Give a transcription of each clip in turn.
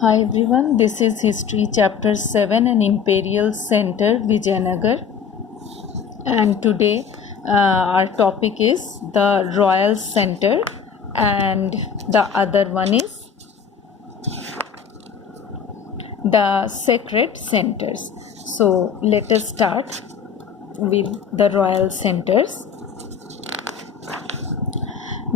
Hi everyone, this is History Chapter 7 and Imperial Center, Vijayanagar. And today our topic is the Royal Center, and the other one is the Sacred Centers. So let us start with the Royal Centers.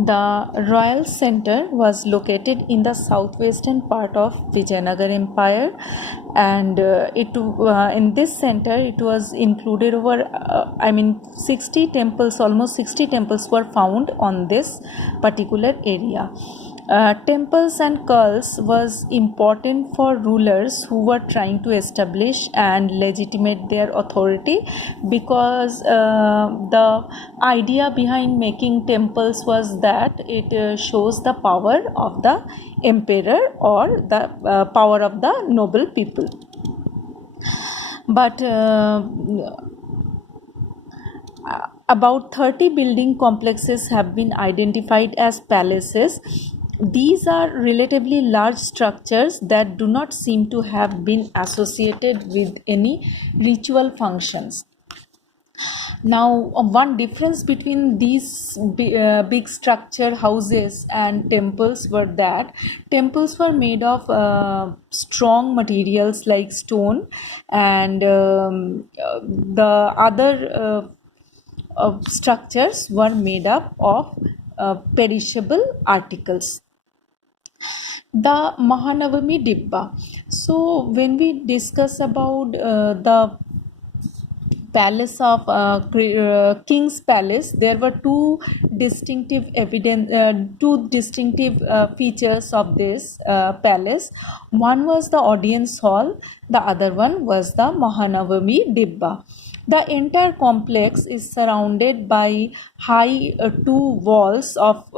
The Royal Center was located in the southwestern part of Vijayanagar Empire, and in this center it was included over 60 temples. Almost 60 temples were found on this particular area. Temples and cults was important for rulers who were trying to establish and legitimate their authority, because the idea behind making temples was that it shows the power of the emperor or the power of the noble people. But about 30 building complexes have been identified as palaces. These are relatively large structures that do not seem to have been associated with any ritual functions. Now, one difference between these big structure houses and temples were that temples were made of strong materials like stone, and the other structures were made up of perishable articles. The Mahanavami Dibba. So when we discuss about the palace of King's Palace, there were two distinctive features of this palace. One was the audience hall, the other one was the Mahanavami Dibba. The entire complex is surrounded by high walls of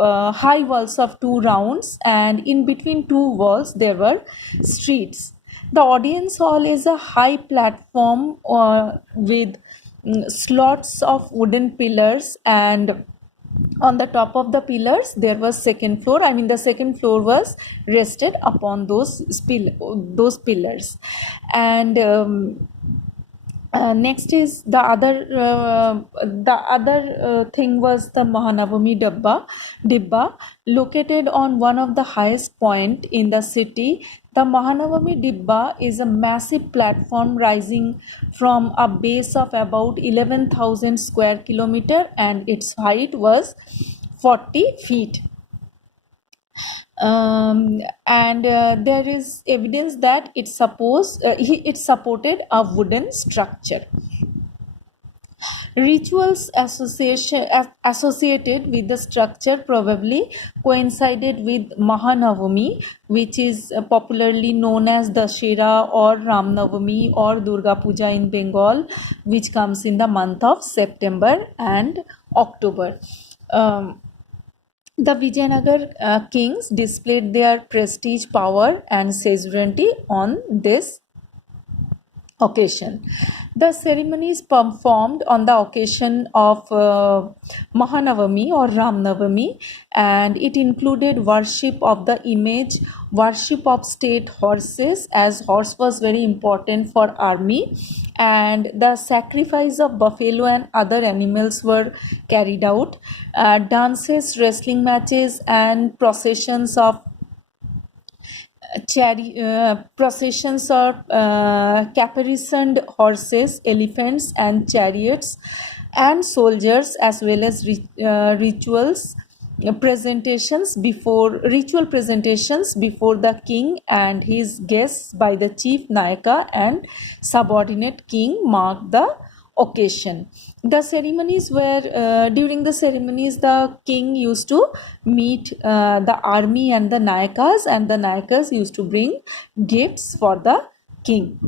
two rounds, and in between two walls there were streets. The audience hall is a high platform with slots of wooden pillars, and on the top of the pillars there was second floor. The second floor was rested upon those pillars, and next is the other thing was the Mahanavami Dibba, located on one of the highest point in the city. The Mahanavami Dibba is a massive platform rising from a base of about 11,000 square kilometer, and its height was 40 feet. And there is evidence that it supported a wooden structure. Rituals associated with the structure probably coincided with Mahanavami, which is popularly known as Dashera or Ramnavami or Durga Puja in Bengal, which comes in the month of September and October. The Vijayanagar kings displayed their prestige, power, and sovereignty on this occasion. The ceremonies performed on the occasion of Mahanavami or Ramnavami, and it included worship of the image, worship of state horses, as horse was very important for army, and the sacrifice of buffalo and other animals were carried out. Dances, wrestling matches, and processions of processions of caparisoned horses, elephants, and chariots, and soldiers, as well as ritual presentations before the king and his guests by the chief Nayaka and subordinate king marked the occasion. The ceremonies were during the ceremonies the king used to meet the army and the Nayakas, and the Nayakas used to bring gifts for the king.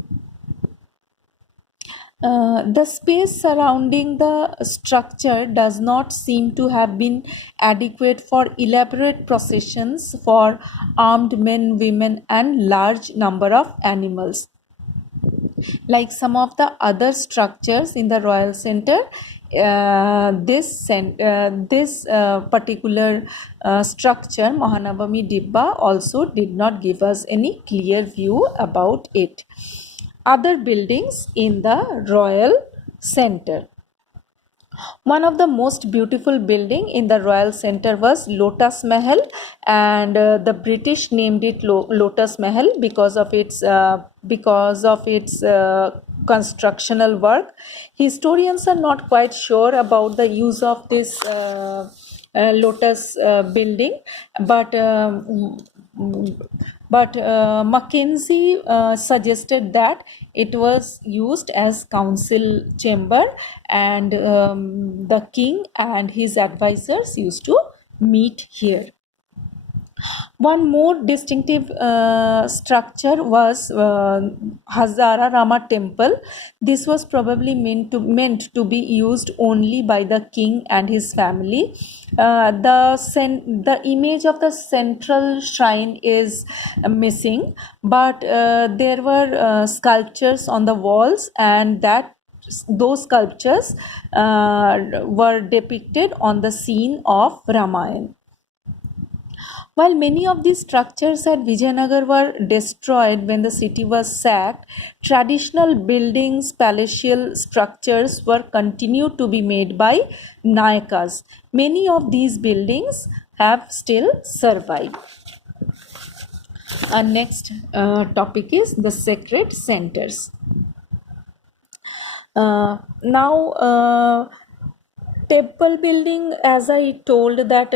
The space surrounding the structure does not seem to have been adequate for elaborate processions for armed men, women, and large number of animals. Like some of the other structures in the Royal Center, this particular structure, Mahanavami Dibba, also did not give us any clear view about it. Other buildings in the royal center. One of the most beautiful building in the royal center was Lotus Mahal, and the British named it Lotus Mahal because of its constructional work. Historians are not quite sure about the use of this lotus building, but Mackenzie suggested that it was used as council chamber, and the king and his advisors used to meet here. One more distinctive structure was Hazara Rama temple. This was probably meant to be used only by the king and his family. The image of the central shrine is missing, but there were sculptures on the walls, and those sculptures were depicted on the scene of Ramayana. While many of these structures at Vijayanagar were destroyed when the city was sacked, traditional buildings, palatial structures were continued to be made by Nayakas. Many of these buildings have still survived. Our next topic is the sacred centers. Now, temple building, as I told that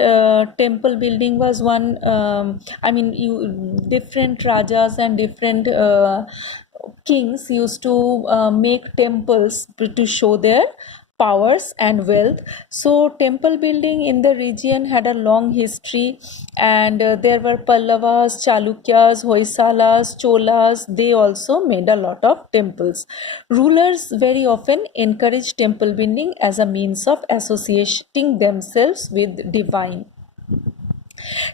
temple building was one, different rajas and different kings used to make temples to show their powers and wealth. So temple building in the region had a long history, and there were Pallavas, Chalukyas, Hoysalas, Cholas. They also made a lot of temples. Rulers very often encouraged temple building as a means of associating themselves with divine.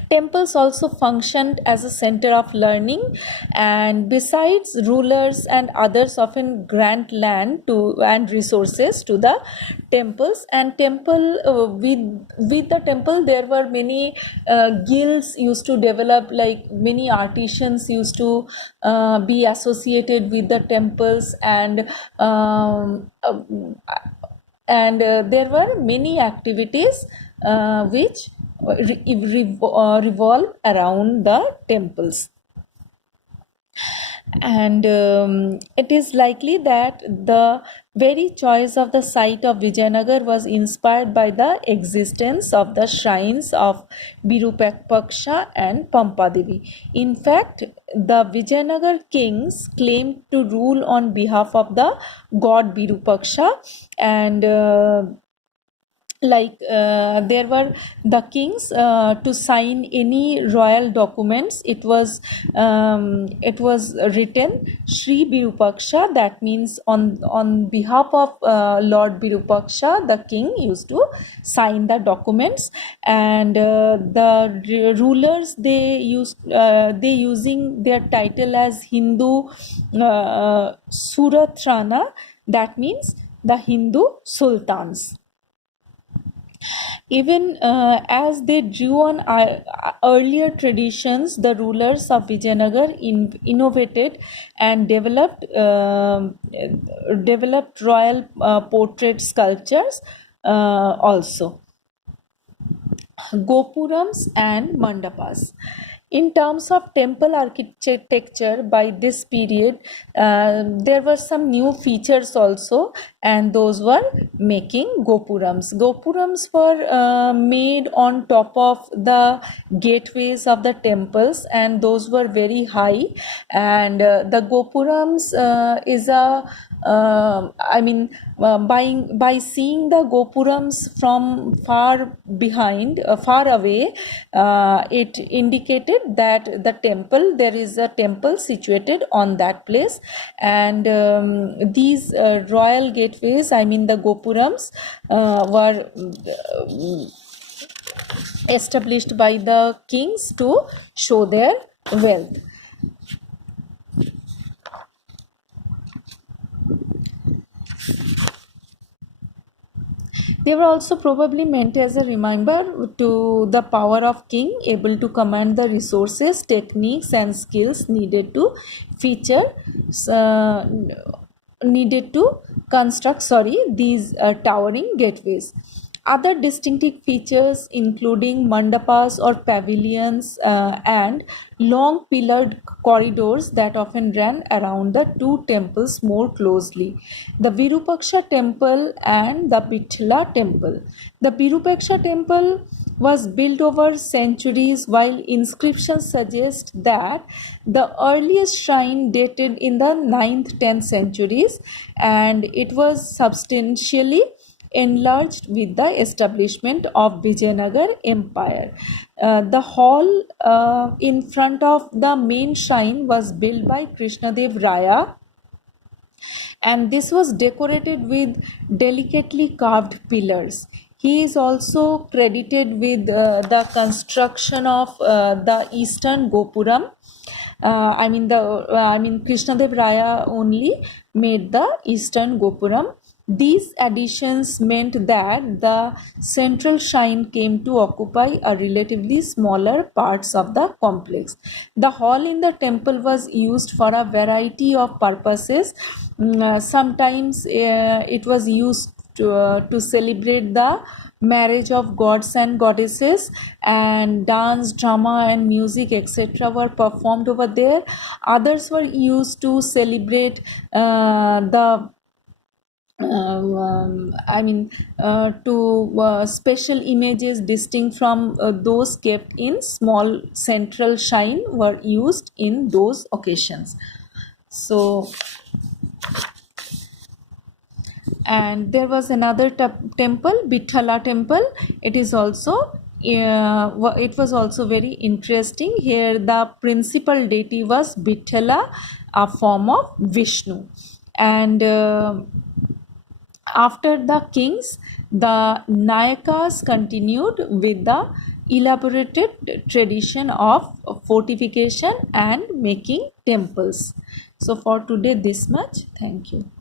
Temples also functioned as a center of learning, and besides, rulers and others often grant land to and resources to the temples. And with the temple, there were many guilds used to develop, like many artisans used to be associated with the temples, and there were many activities which revolve around the temples. And it is likely that the very choice of the site of Vijayanagar was inspired by the existence of the shrines of Virupaksha and Pampadevi. In fact, the Vijayanagar kings claimed to rule on behalf of the god Virupaksha, and there were the kings to sign any royal documents. It was written Shri Virupaksha. That means on behalf of Lord Virupaksha, the king used to sign the documents, and the rulers they using their title as Hindu Suratrana. That means the Hindu sultans. Even as they drew on earlier traditions, the rulers of Vijayanagar innovated and developed royal portrait sculptures also. Gopurams and mandapas. In terms of temple architecture, by this period, there were some new features also, and those were making gopurams. Gopurams were made on top of the gateways of the temples, and those were very high. And the gopurams is a by seeing the gopurams from far away, it indicated that there is a temple situated on that place. And these royal gateways, the gopurams, were established by the kings to show their wealth. They were also probably meant as a reminder to the power of king, able to command the resources, techniques, and skills feature uh, needed to construct these towering gateways. Other distinctive features, including mandapas or pavilions and long pillared corridors that often ran around the two temples more closely, the Virupaksha temple and the Vithala temple. The Virupaksha temple was built over centuries, while inscriptions suggest that the earliest shrine dated in the 9th 10th centuries, and it was substantially enlarged with the establishment of Vijayanagar Empire. The hall in front of the main shrine was built by Krishnadev Raya, and this was decorated with delicately carved pillars. He is also credited with the construction of the eastern Gopuram. Krishnadev Raya only made the eastern Gopuram. These additions meant that the central shrine came to occupy a relatively smaller parts of the complex. The hall in the temple was used for a variety of purposes. Sometimes it was used to celebrate the marriage of gods and goddesses, and dance, drama, and music, etc., were performed over there. Others were used to celebrate the special images distinct from those kept in small central shrine were used in those occasions. So, and there was another temple, Vithala temple. It is also it was also very interesting. Here the principal deity was Vithala, a form of Vishnu, and after the kings, the Nayakas continued with the elaborated tradition of fortification and making temples. So for today this much. Thank you.